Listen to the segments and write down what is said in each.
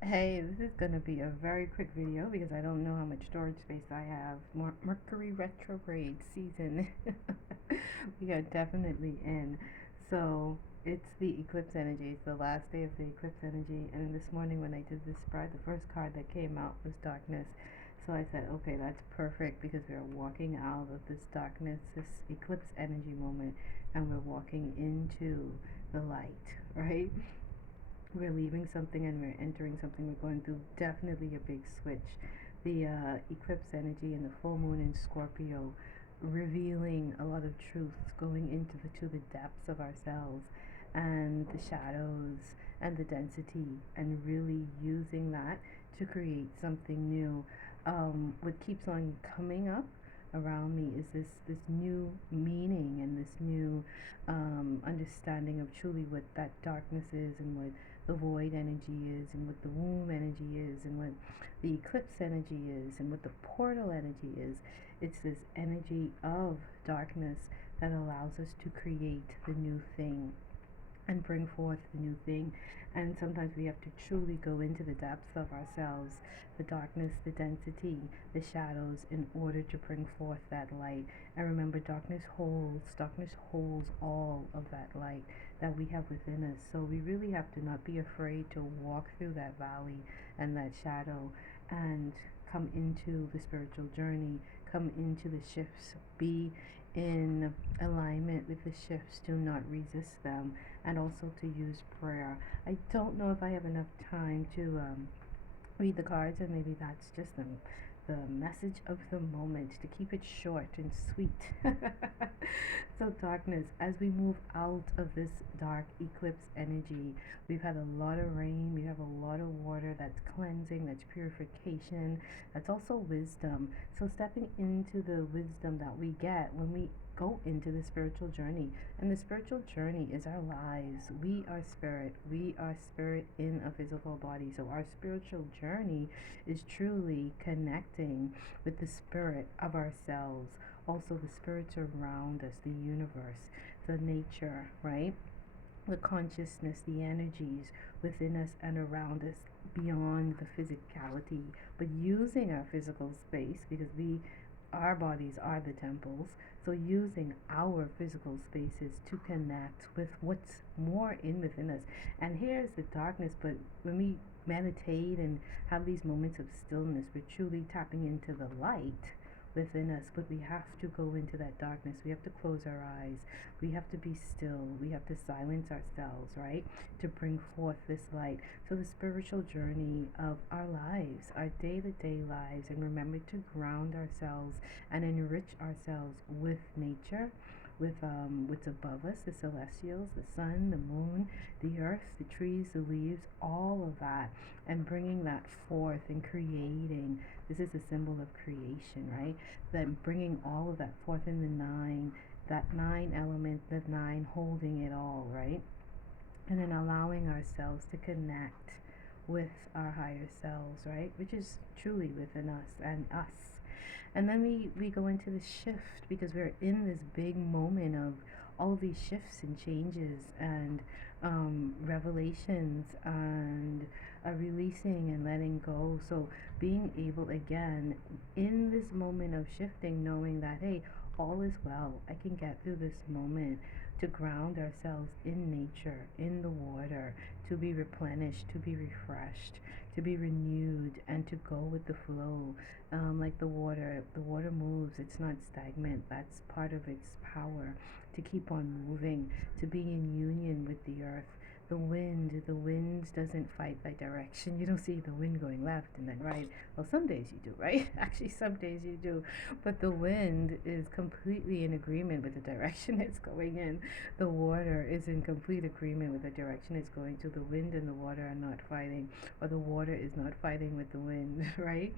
Hey, this is going to be a very quick video because I don't know how much storage space I have. Mercury retrograde season. We are definitely in. So it's the eclipse energy. It's the last day of the eclipse energy. And this morning when I did this spread, the first card that came out was darkness. So I said, okay, that's perfect because we are walking out of this darkness, this eclipse energy moment, and we're walking into the light, right? We're leaving something and we're entering something. We're going through definitely a big switch. The eclipse energy and the full moon in Scorpio revealing a lot of truths, going into the depths of ourselves and the shadows and the density, and really using that to create something new. What keeps on coming up around me is this new meaning and this new understanding of truly what that darkness is, and what the void energy is, and what the womb energy is, and what the eclipse energy is, and what the portal energy is. It's this energy of darkness that allows us to create the new thing and bring forth the new thing. And sometimes we have to truly go into the depths of ourselves, the darkness, the density, the shadows, in order to bring forth that light. And remember, darkness holds all of that light that we have within us. So we really have to not be afraid to walk through that valley and that shadow and come into the spiritual journey, come into the shifts, be in alignment with the shifts, do not resist them, and also to use prayer. I don't know if I have enough time to read the cards, and maybe that's just the message of the moment, to keep it short and sweet. So darkness, as we move out of this dark eclipse energy, we've had a lot of rain, we have a lot of water. That's cleansing, that's purification, that's also wisdom. So stepping into the wisdom that we get when we go into the spiritual journey. And the spiritual journey is our lives. We are spirit. We are spirit in a physical body. So our spiritual journey is truly connecting with the spirit of ourselves. Also the spirits around us, the universe, the nature, right? The consciousness, the energies within us and around us, beyond the physicality, but using our physical space, because our bodies are the temples. So using our physical spaces to connect with what's more in within us. And here's the darkness, but when we meditate and have these moments of stillness, we're truly tapping into the light within us. But we have to go into that darkness. We have to close our eyes. We have to be still. We have to silence ourselves, right? To bring forth this light. So the spiritual journey of our lives, our day-to-day lives, and remember to ground ourselves and enrich ourselves with nature, with what's above us, the celestials, the sun, the moon, the earth, the trees, the leaves, all of that, and bringing that forth and creating. This is a symbol of creation, right? That bringing all of that forth in the nine, that nine element, the nine holding it all, right? And then allowing ourselves to connect with our higher selves, right? Which is truly within us and us. And then we go into the shift, because we're in this big moment of all of these shifts and changes and revelations and releasing and letting go. So being able again in this moment of shifting, knowing that, hey, all is well. I can get through this moment, to ground ourselves in nature, in the water, to be replenished, to be refreshed, to be renewed, and to go with the flow. Like the water moves, it's not stagnant. That's part of its power, to keep on moving, to be in union with the earth. The wind doesn't fight by direction. You don't see the wind going left and then right. Well, some days you do, right? Actually, some days you do. But the wind is completely in agreement with the direction it's going in. The water is in complete agreement with the direction it's going to. The wind and the water are not fighting, or the water is not fighting with the wind, right?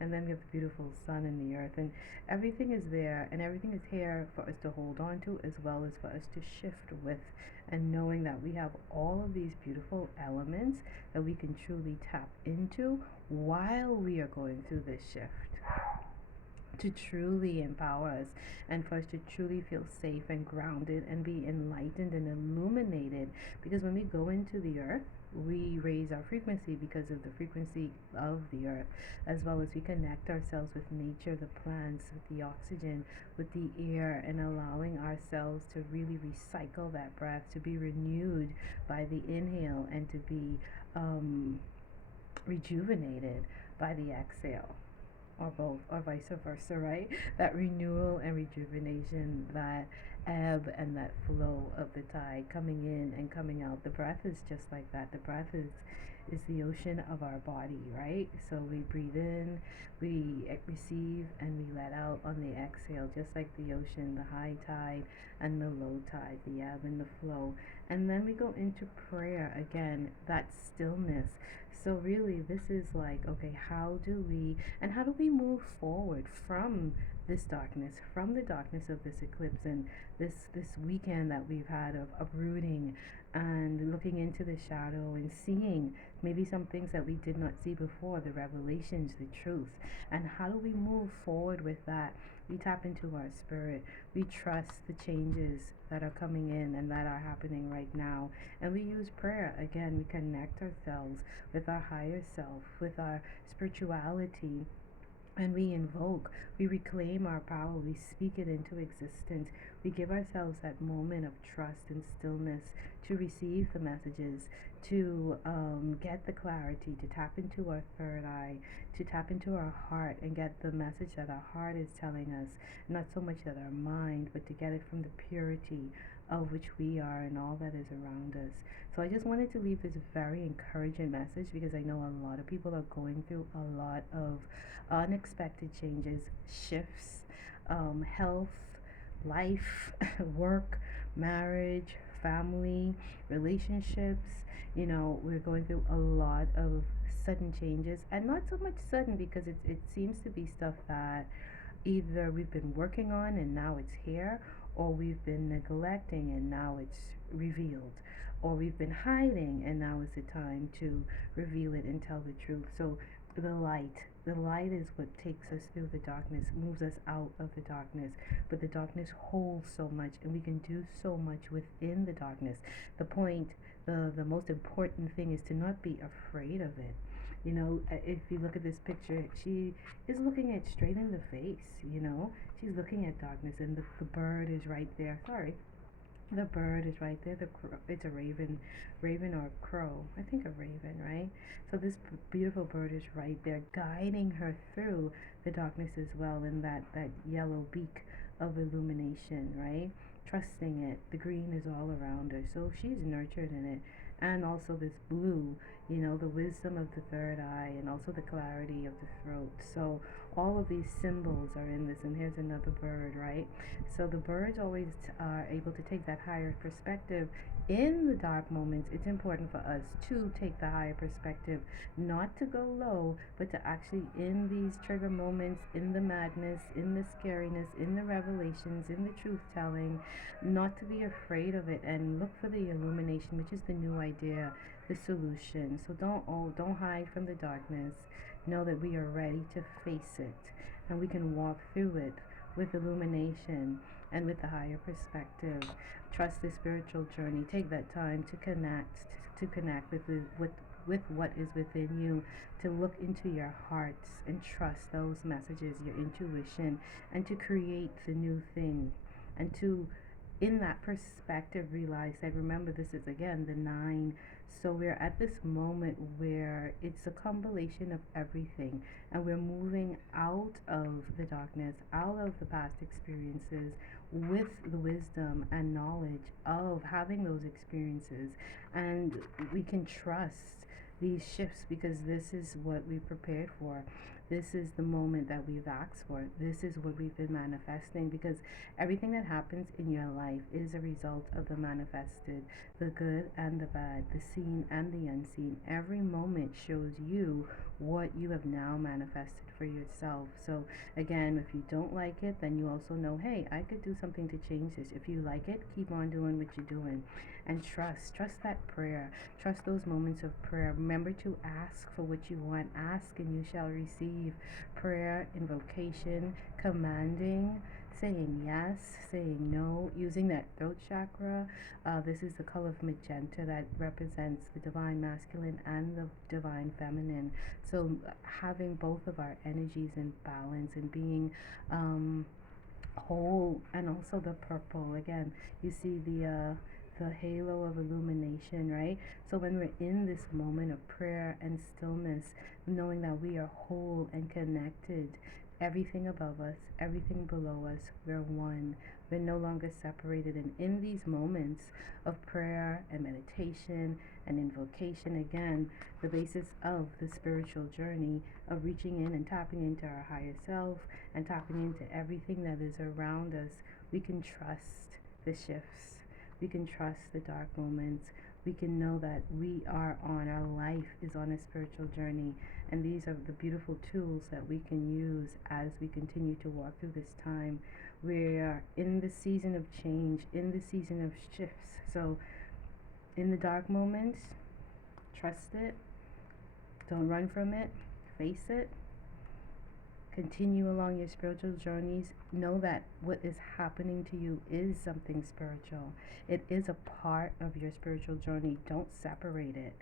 And then we have the beautiful sun and the earth, and everything is there, and everything is here for us to hold on to, as well as for us to shift with. And knowing that we have all of these beautiful elements that we can truly tap into while we are going through this shift, to truly empower us, and for us to truly feel safe and grounded and be enlightened and illuminated. Because when we go into the earth, we raise our frequency because of the frequency of the earth, as well as we connect ourselves with nature, the plants, with the oxygen, with the air, and allowing ourselves to really recycle that breath, to be renewed by the inhale, and to be rejuvenated by the exhale, or both, or vice versa, right? That renewal and rejuvenation, that ebb and that flow of the tide coming in and coming out. The breath is just like that. The breath is the ocean of our body, right? So we breathe in, we receive, and we let out on the exhale, just like the ocean, the high tide and the low tide, the ebb and the flow. And then we go into prayer again, that stillness. So really this is like, okay, how do we move forward from this darkness, from the darkness of this eclipse, and this weekend that we've had of uprooting and looking into the shadow and seeing maybe some things that we did not see before, the revelations, the truth. And how do we move forward with that? We tap into our spirit. We trust the changes that are coming in and that are happening right now. And we use prayer. Again, we connect ourselves with our higher self, with our spirituality, and we invoke, we reclaim our power, we speak it into existence. We give ourselves that moment of trust and stillness to receive the messages, to get the clarity, to tap into our third eye, to tap into our heart and get the message that our heart is telling us, not so much that our mind, but to get it from the purity of which we are and all that is around us. So I just wanted to leave this very encouraging message, because I know a lot of people are going through a lot of unexpected changes, shifts, health, life, work, marriage, family, relationships. You know, we're going through a lot of sudden changes, and not so much sudden because it seems to be stuff that either we've been working on and now it's here, or we've been neglecting and now it's revealed, or we've been hiding and now is the time to reveal it and tell the truth. So the light is what takes us through the darkness, moves us out of the darkness. But the darkness holds so much, and we can do so much within the darkness. The most important thing is to not be afraid of it. You know, if you look at this picture, she is looking it straight in the face, you know. She's looking at darkness, and the bird is right there. Sorry. The bird is right there. It's a raven or crow. I think a raven, right? So this beautiful bird is right there, guiding her through the darkness as well, in that yellow beak of illumination, right? Trusting it. The green is all around her, so she's nurtured in it. And also this blue, you know, the wisdom of the third eye, and also the clarity of the throat. So all of these symbols are in this. And here's another bird, right? So the birds always are able to take that higher perspective. In the dark moments, it's important for us to take the higher perspective, not to go low, but to actually, in these trigger moments, in the madness, in the scariness, in the revelations, in the truth telling, not to be afraid of it, and look for the illumination, which is the new idea, the solution. So don't hide from the darkness. Know that we are ready to face it, and we can walk through it with illumination and with a higher perspective. Trust the spiritual journey. Take that time to connect with what is within you, to look into your hearts and trust those messages, your intuition, and to create the new thing, and to, in that perspective, realize that, remember, this is again the nine. So we're at this moment where it's a compilation of everything, and we're moving out of the darkness, out of the past experiences, with the wisdom and knowledge of having those experiences. And we can trust these shifts, because this is what we prepared for. This is the moment that we've asked for. This is what we've been manifesting, because everything that happens in your life is a result of the manifested, the good and the bad, the seen and the unseen. Every moment shows you what you have now manifested for yourself. So again, if you don't like it, then you also know, hey, I could do something to change this. If you like it, keep on doing what you're doing, and trust that prayer. Trust those moments of prayer. Remember to ask for what you want. Ask and you shall receive. Prayer, invocation, commanding, saying yes, saying no, using that throat chakra. This is the color of magenta that represents the divine masculine and the divine feminine. So having both of our energies in balance and being whole, and also the purple again, you see the halo of illumination, right? So when we're in this moment of prayer and stillness, knowing that we are whole and connected, everything above us, everything below us, we're one. We're no longer separated. And in these moments of prayer and meditation and invocation, again, the basis of the spiritual journey of reaching in and tapping into our higher self and tapping into everything that is around us, we can trust the shifts. We can trust the dark moments. We can know that our life is on a spiritual journey. And these are the beautiful tools that we can use as we continue to walk through this time. We are in the season of change, in the season of shifts. So in the dark moments, trust it. Don't run from it. Face it. Continue along your spiritual journeys. Know that what is happening to you is something spiritual. It is a part of your spiritual journey. Don't separate it.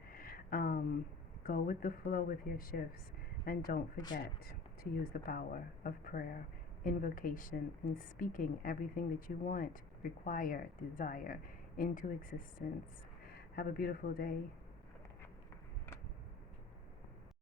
Go with the flow with your shifts. And don't forget to use the power of prayer, invocation, and speaking everything that you want, require, desire into existence. Have a beautiful day.